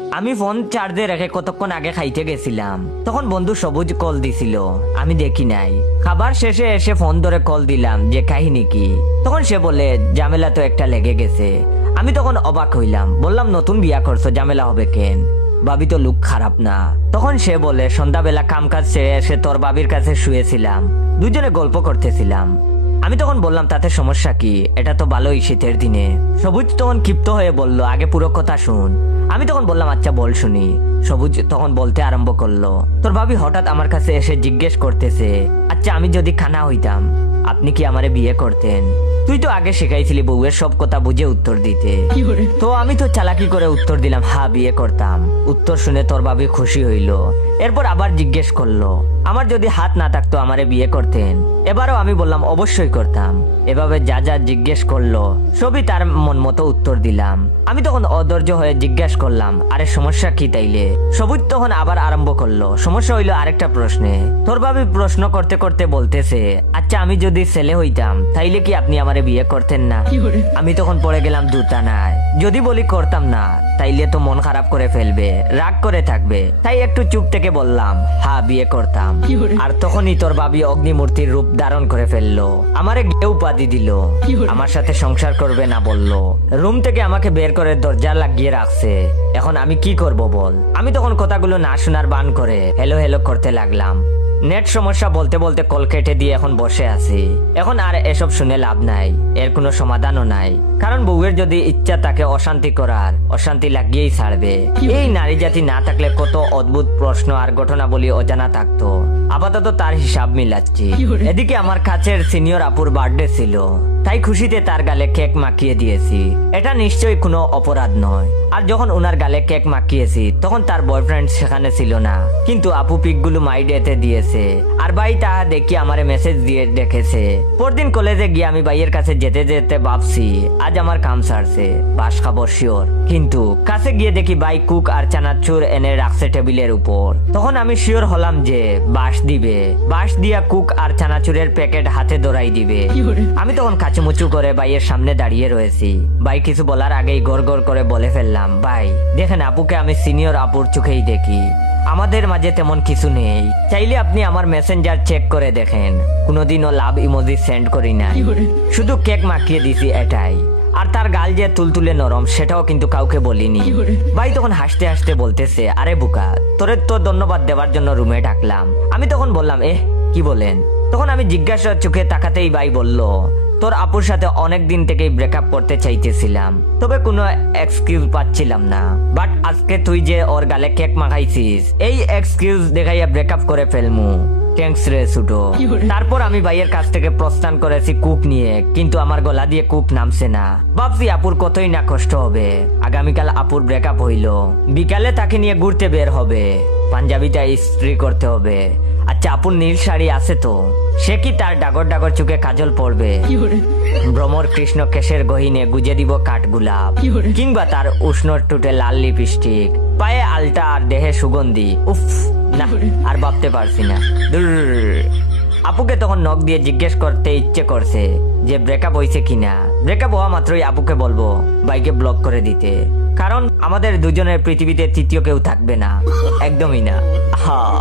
আমি ফোন চার্জে রেখে কতক্ষণ আগে খাইতে গেছিলাম, তখন বন্ধু সবুজ কল দিছিল, আমি দেখি নাই। খাবার শেষে এসে ফোন ধরে কল দিলাম যে কাহিনী কি, তখন সে বলে ঝামেলা তো একটা লেগে গেছে। আমি তখন অবাক হইলাম, বললাম নতুন বিয়া করছো, ঝামেলা হবে কেন? ভাবি তো লুক খারাপ না। তখন সে বলে সন্ধ্যাবেলা কাম কাজ সেরে এসে তোর বাবির কাছে শুয়েছিলাম, দুজনে গল্প করতেছিলাম। আমি তখন বললাম তাতে সমস্যা কি, এটা তো ভালোই শীতের দিনে। সবুজ তখন ক্ষিপ্ত হয়ে বলল আগে পুরো কথা শুন। আমি তখন বললাম আচ্ছা বল শুনি। সবুজ তখন বলতে আরম্ভ করলো, তোর ভাবি হঠাৎ আমার কাছে এসে জিজ্ঞেস করতেছে, আচ্ছা আমি যদি খানা হইতাম আপনি কি আমারে বিয়ে করতেন? তুই তো আগে শেখাইছিলি বউয়ের সব কথা বুঝে উত্তর দিতে। তো আমি তো চালাকি করে উত্তর দিলাম হ্যাঁ বিয়ে করতাম। উত্তর শুনে তোর ভাবি খুশি হইল। এরপর আবার জিজ্ঞেস করলো, আমার যদি হাত না থাকতো আমারে বিয়ে করতেন? এবারও আমি বললাম অবশ্যই করতাম। এভাবে যা যা জিজ্ঞেস করলো সবই তার মন মতো উত্তর দিলাম। আমি তখন অধৈর্য হয়ে জিজ্ঞেস করলাম আরে সমস্যা কি তাইলে? সবুজ তখন আবার আরম্ভ করলো, সমস্যা হইলো আরেকটা প্রশ্নে। তোর ভাবি প্রশ্ন করতে করতে বলতেছে, আচ্ছা আমি যদি ছেলে হইতাম তাইলে কি আপনি আমারে বিয়ে করতেন না? আমি তখন পড়ে গেলাম দুটা নাই। যদি বলি করতাম না তাইলে তো মন খারাপ করে ফেলবে, রাগ করে থাকবে, তাই একটু চুপ থেকে বললাম হ্যাঁ বিয়ে করতাম। আর তখনই তোর ভাবি অগ্নিমূর্তির রূপ ধারণ করে ফেললো, আমারে গে উপাধি দিল, আমার সাথে সংসার করবে না বললো, রুম থেকে আমাকে বের করে দরজা লাগিয়ে রাখছে। এখন আমি কি করব বল? আমি তখন কথাগুলো না শোনার বান করে হেলো হেলো করতে লাগলাম। নেট সমস্যা বলতে বলতে কল কেটে দিয়ে এখন বসে আছি। এখন আর এসব শুনে লাভ নাই, এর কোনো সমাধানও নাই। কারণ বউয়ের যদি ইচ্ছা তাকে অশান্তি করার, অশান্তি লাগিয়েই ছাড়বে। এই নারী জাতি না থাকলে কত অদ্ভুত প্রশ্ন আর ঘটনা বলি অজানা থাকতো। আপাতত তার হিসাব মিলাচ্ছি। এদিকে আমার কাছের সিনিয়র আপুর বার্থডে ছিল, তাই খুশিতে তার গালে কেক মাখিয়ে দিয়েছি। এটা নিশ্চয়ই কোনো অপরাধ নয়। আর যখন ওনার গালে কেক মাখিয়েছি তখন তার বয়ফ্রেন্ড সেখানে ছিল না, কিন্তু আপু পিকগুলো মাইডেতে দিয়েছে। আর ভাই তাহা দেখি আমারে মেসেজ দিয়ে দেখেছে। পরদিন কলেজে গিয়ে আমি ভাইয়ের কাছে যেতে যেতে ভাবছি আজ আমার কাম সারছে, বাস খাবো শিওর। কিন্তু কাছে গিয়ে দেখি ভাই কুক আর চানাচুর এনে রাখছে টেবিলের উপর। তখন আমি শিওর হলাম যে বাস দিবে, বাস দিয়া কুক আর চানাচুরের প্যাকেট হাতে ধরাই দিবে। আমি তখন কাচুমুচু করে ভাইয়ের সামনে দাঁড়িয়ে রয়েছি। ভাই কিছু বলার আগেই গড় গড় করে বলে ফেললাম, ভাই দেখেন আপুকে আমি সিনিয়র আপুর চোখেই দেখি, আমাদের মাঝে তেমন কিছু নেই। চাইলে আপনি আমার মেসেঞ্জার চেক করে দেখেন, কোনোদিনও লাভ ইমোজি সেন্ড করি নাই, শুধু কেক মাখিয়ে দিছি এটাই। আর তার গাল যে তুলতুলে নরম সেটাও কিন্তু কাউকে বলিনি। ভাই তখন হাসতে হাসতে বলতেছে, আরে বুকা তোরে তো ধন্যবাদ দেওয়ার জন্য রুমে ডাকলাম। আমি তখন বললাম কি বলেন? তখন আমি জিজ্ঞাসা চোখে তাকাতেই ভাই বলল, তোর আপুর সাথে অনেক দিন থেকেই ব্রেকআপ করতে চাইতেছিলাম, তবে কোনো এক্সকিউজ পাচ্ছিলাম না। বাট আজকে তুই যে ওর গালে কেক মাখাইছিস, এই এক্সকিউজ দেখাইয়া ব্রেকআপ করে ফেলমু। থ্যাঙ্কস রে ছুটো। তারপর আমি ভাইয়ের কাছ থেকে প্রস্থান করেছি কুক নিয়ে, কিন্তু আমার গলা দিয়ে কুক নামছে না। ভাবছি আপুর কতই না কষ্ট হবে। আগামীকাল আপুর ব্রেকআপ হইল, বিকালে তাকে নিয়ে ঘুরতে বের হবে, পাঞ্জাবিটা ইস্ত্রি করতে হবে। আচ্ছা আপুর নীল শাড়ি আছে তো? সে কি তার ডাগর ডাগর চোখে কাজল পড়বে? ভ্রমর কৃষ্ণ কেশের গহিনে গুজে দিব কাঠগোলাপ, কিংবা তার উষ্ণ টুটে লাল লিপস্টিক, পায়ে আলতা আর দেহে সুগন্ধি। উফ না, আর ভাবতে পারছি না। আপুকে তখন নখ দিয়ে জিজ্ঞেস করতে ইচ্ছে করছে যে ব্রেকআপ হয়েছে কিনা। ব্রেকআপ হওয়া মাত্রই আপুকে বলবো বাইকে ব্লক করে দিতে, কারণ আমাদের দুজনের পৃথিবীতে তৃতীয় কেউ থাকবে না, একদমই না। হ্যাঁ।